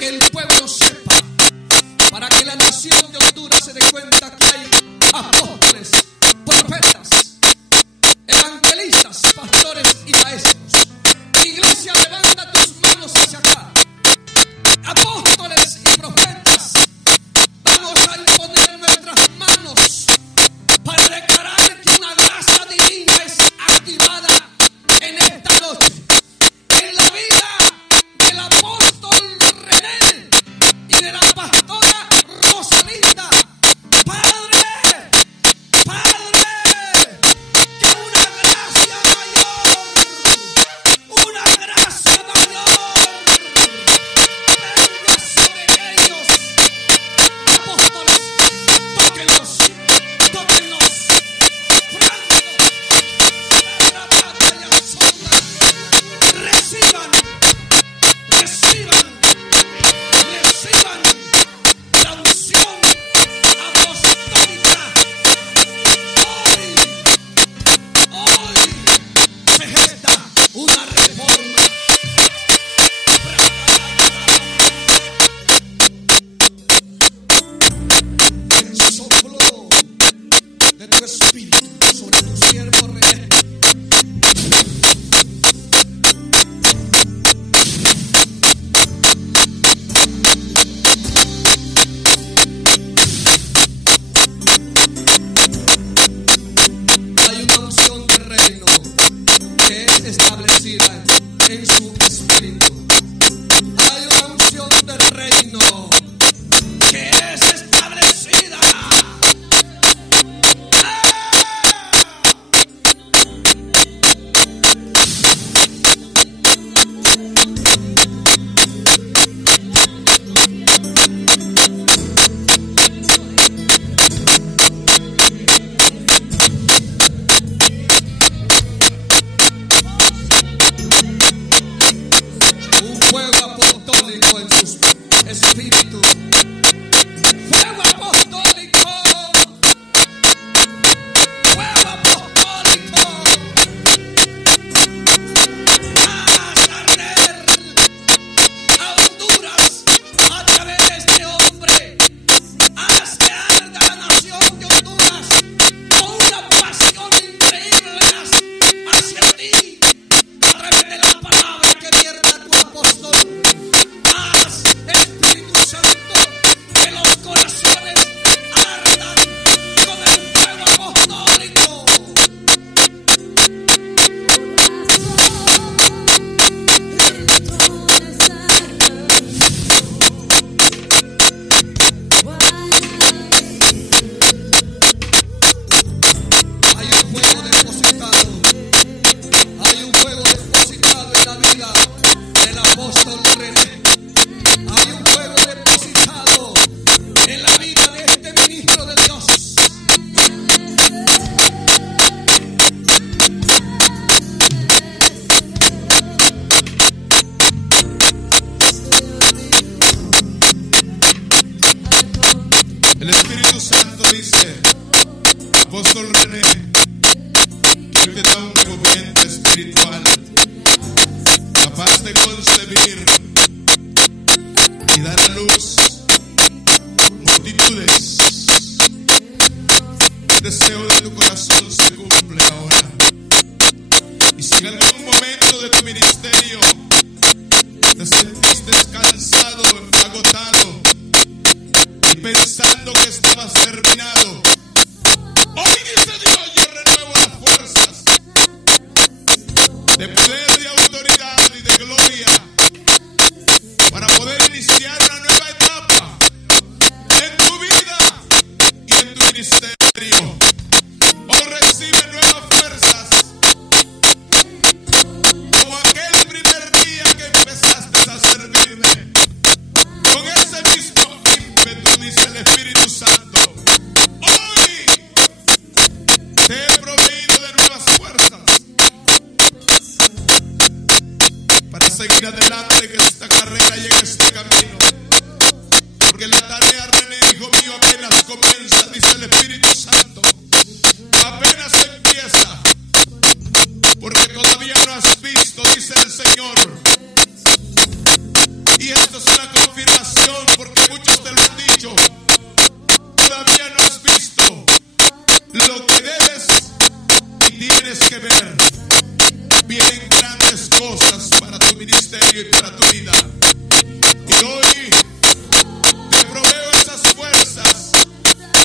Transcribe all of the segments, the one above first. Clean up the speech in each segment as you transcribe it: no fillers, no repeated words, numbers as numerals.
que el pueblo sepa, para que la nación de Honduras se dé cuenta que hay apóstoles, profetas, evangelistas, pastores y maestros. Iglesia, levanta tus manos hacia acá. Apóstoles y profetas, vamos a imponer nuestras manos para declarar que una gracia divina es activada en esta noche en la vida del apóstol René y de la pastora Rosalinda. Padre, que una gracia mayor venga sobre ellos. Apóstoles, tóquenlos, reciban la unción apostólica. Hoy se gesta una reforma. El soplo de tu espíritu sobre tu siervo René. Hay una unción de reino que es establecida en su espíritu. Hay una unción de reino que es establecida. Un fuego apostólico en su espíritu. Fuego apostólico. Fuego apostólico. Haz arder a Honduras a través de este hombre. Haz que arda la nación de Honduras con una pasión increíble hacia ti a través de la palabra que vierta tu apóstol. Haz, Espíritu Santo, que los corazones ardan con el fuego apostólico. Hay un fuego depositado. Hay un fuego depositado en la vida del apóstol René. Hay un fuego depositado en la vida de este ministro de Dios. El Espíritu Santo dice: Apóstol René, Él te da un movimiento espiritual capaz de concebir y dar a luz multitudes. El deseo de tu corazón se cumple ahora. Y si en algún momento de tu ministerio te sentiste cansado, agotado y pensando que estabas terminado, hoy dice Dios: yo renuevo las fuerzas de poder, de autoridad y de gloria para poder iniciar una nueva etapa en tu vida y en tu ministerio. Hoy recibe nuevas fuerzas como aquel primer día que empezaste a servirme. Con ese mismo ímpetu, dice el Espíritu Santo, hoy te he proveído de nuevas fuerzas para seguir adelante en esta carrera y en este camino. Porque la tarea, René, hijo mío, apenas comienza, dice el Espíritu Santo. Apenas empieza. Porque todavía no has visto, dice el Señor. Y esto es una confirmación ministerio y para tu vida. Y hoy te proveo esas fuerzas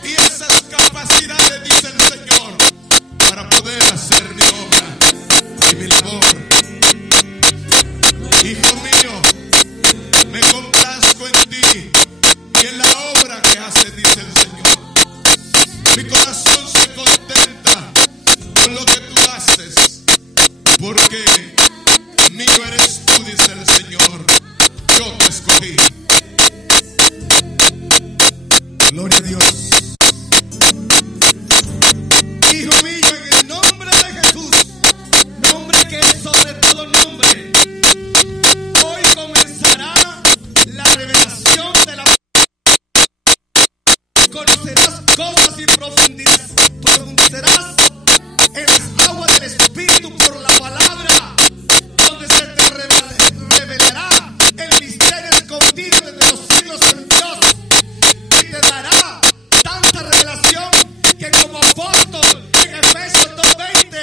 y esas capacidades, dice el Señor, para poder hacer mi obra y mi labor. Hijo mío, me complazco en ti y en la obra que haces, dice el Señor. Mi corazón se contenta con lo que tú haces, porque mío eres tú, dice el Señor. Yo te escogí. Gloria a Dios. Hijo mío, en el nombre de Jesús, nombre que es sobre todo nombre, hoy comenzará la revelación de la... Conocerás cosas y profundizarás en las aguas del Espíritu por la palabra, donde se te revelará el misterio escondido desde los siglos en Dios, y te dará tanta revelación que como apóstol en Efesios 2:20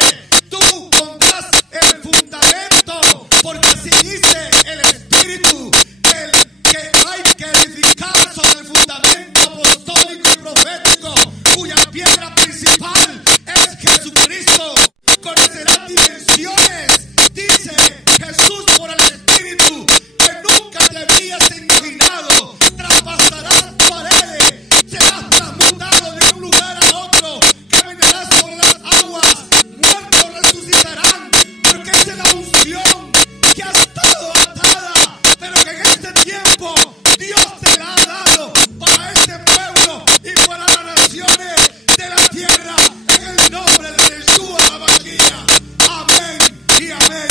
tú pondrás el fundamento, porque así dice el Espíritu, que hay que edificar sobre el fundamento apostólico y profético, cuya piedra principal es Jesucristo. Conocerás dimensiones, dice Jesús por el Espíritu, que nunca te habías imaginado. Traspasarás paredes, serás transmutado de un lugar a otro, caminarás sobre las aguas, muertos resucitarán, porque esa es la unción que ha estado atada, pero que en este tiempo Dios te la ha dado para este pueblo y para las naciones de la tierra, en el nombre de Yeshua HaMashiach. Amén y amén.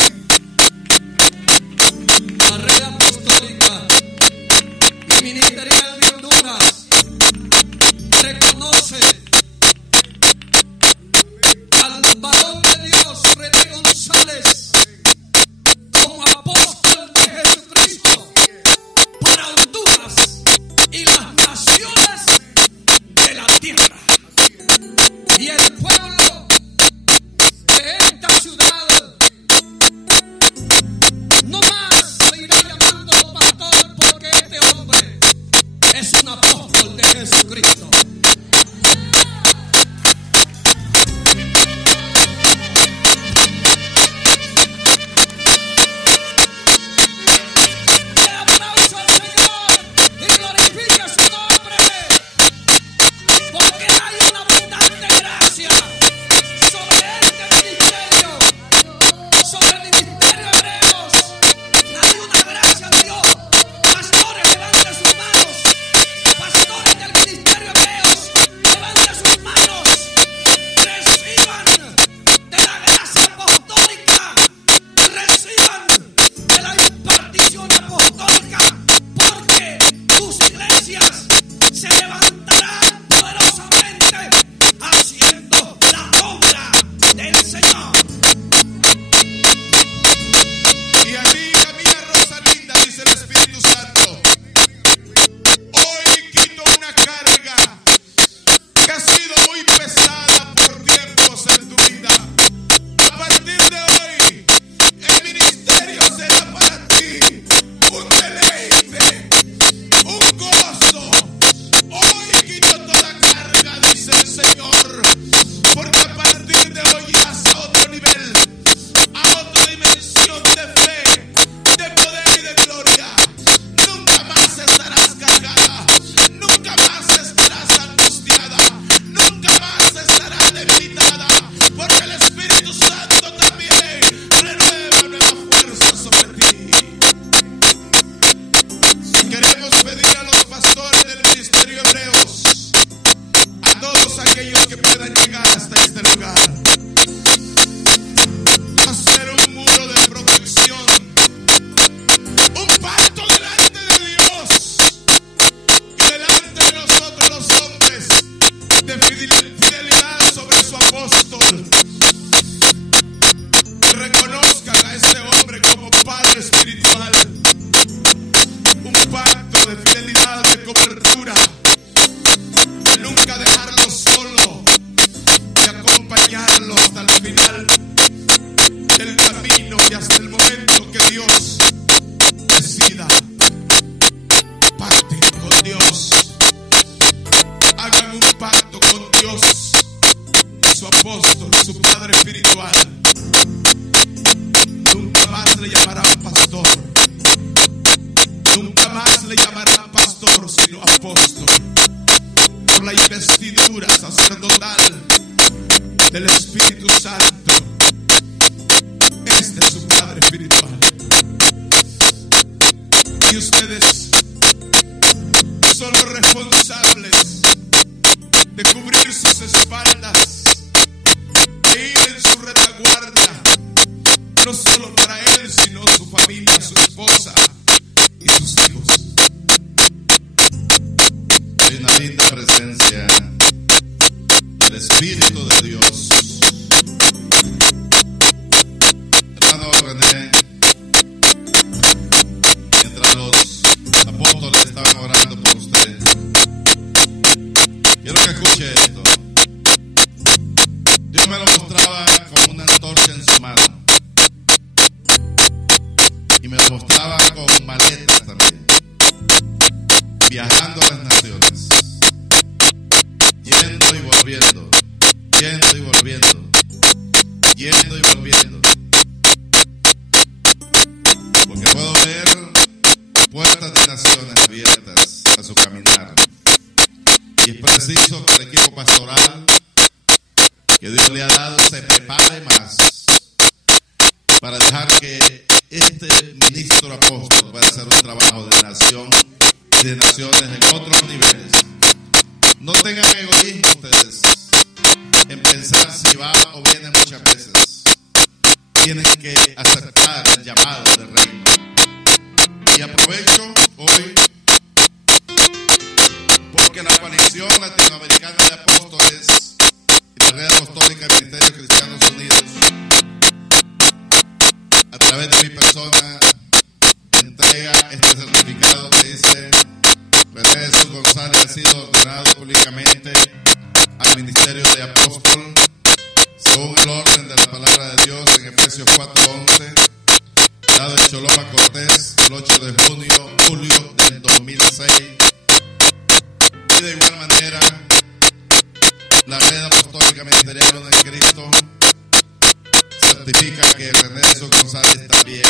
La red apostólica y ministerial de Honduras reconoce al varón de Dios, René González, como apóstol de Jesucristo para Honduras y las naciones de la tierra. Y el pueblo de esta ciudad no más se irá llamando pastor, porque este hombre es un apóstol de Jesucristo. El aplauso al Señor y glorifica su nombre, porque hay una abundante gracia sobre este ministerio, sobre el ministerio Hebreos. Hay una gracia de Dios. Pastores, levanten sus manos. Pastores del ministerio Hebreos, levanten sus manos. Reciban de la gracia apostólica, reciban de la impartición apostólica, porque tus iglesias se levantarán poderosamente haciendo la obra del Señor. Y amiga mía Rosalinda, dice el Espíritu Santo, hoy quito una carga que ha sido muy pesada por tiempos en tu vida. A partir de hoy, el ministerio será para ti un deleite, un gozo. Hoy quito toda carga, dice el Señor, porque a partir de hoy irás a otro nivel, a otra dimensión de fe, de poder y de gloria. Nunca más estarás cargada, nunca más estarás angustiada, nunca más estarás debilitada, porque el Espíritu Santo también renueva nueva fuerza sobre ti. Queremos pedir a los pastores del ministerio Hebreos, a todos aquellos que puedan llegar hasta este lugar, hacer un muro de protección, un pacto delante de Dios y delante de nosotros los hombres, de fidelidad sobre su apóstol. Que reconozcan a ese hombre como padre espiritual, un pacto de fidelidad, de cobertura, de nunca dejarlo solo, de acompañarlo hasta el final del camino y hasta el momento que Dios Dios. Hagan un pacto con Dios y su apóstol, su padre espiritual. Nunca más le llamarán pastor. Nunca más le llamarán pastor, sino apóstol. Por la investidura sacerdotal del Espíritu Santo. Este es su padre espiritual. Y ustedes son los responsables de cubrir sus espaldas, de ir en su retaguardia, no solo para él, sino su familia, su esposa y sus hijos. Hay una linda presencia del Espíritu de Dios. Hermano René, mientras los apóstoles estaban orando por usted, quiero que escuche esto. Dios me lo mostraba con una antorcha en su mano y me lo mostraba con maletas también, viajando a las naciones, yendo y volviendo, yendo y volviendo, yendo y volviendo, porque puedo ver puertas de naciones abiertas a su caminar. Y es preciso que el equipo pastoral que Dios le ha dado se prepare más para dejar que este ministro apóstol pueda hacer un trabajo de nación y de naciones en otros niveles. No tengan egoísmo ustedes en pensar si va o viene muchas veces. Tienen que aceptar el llamado del reino. Y aprovecho hoy porque la coalición latinoamericana de apóstoles y la red apostólica de Ministerios Cristianos Unidos, a través de mi persona, entrega este certificado que dice: René Jesús González ha sido ordenado públicamente al ministerio de apóstol según el orden de la palabra de Dios en Efesios 4:11, dado en Choloma Cortés el 8 de julio del 2006. Y de igual manera, la red apostólica ministerial Uno en Cristo certifica que René Jesús González también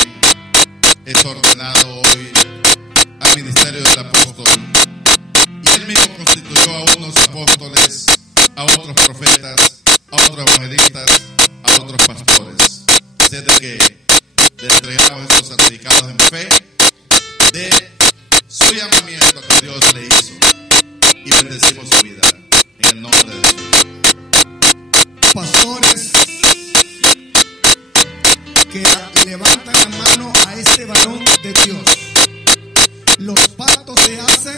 es ordenado hoy al ministerio del apóstol. Y él mismo constituyó a unos apóstoles, a otros profetas, a otros evangelistas, a otros pastores. Así es de que le entregamos estos certificados en fe de su llamamiento que Dios le hizo y bendecimos su vida en el nombre de Jesús. Pastores que levantan la mano a este varón de Dios, los pactos se hacen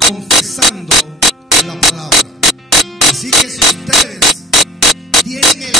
confesando la palabra. Así que si ustedes tienen el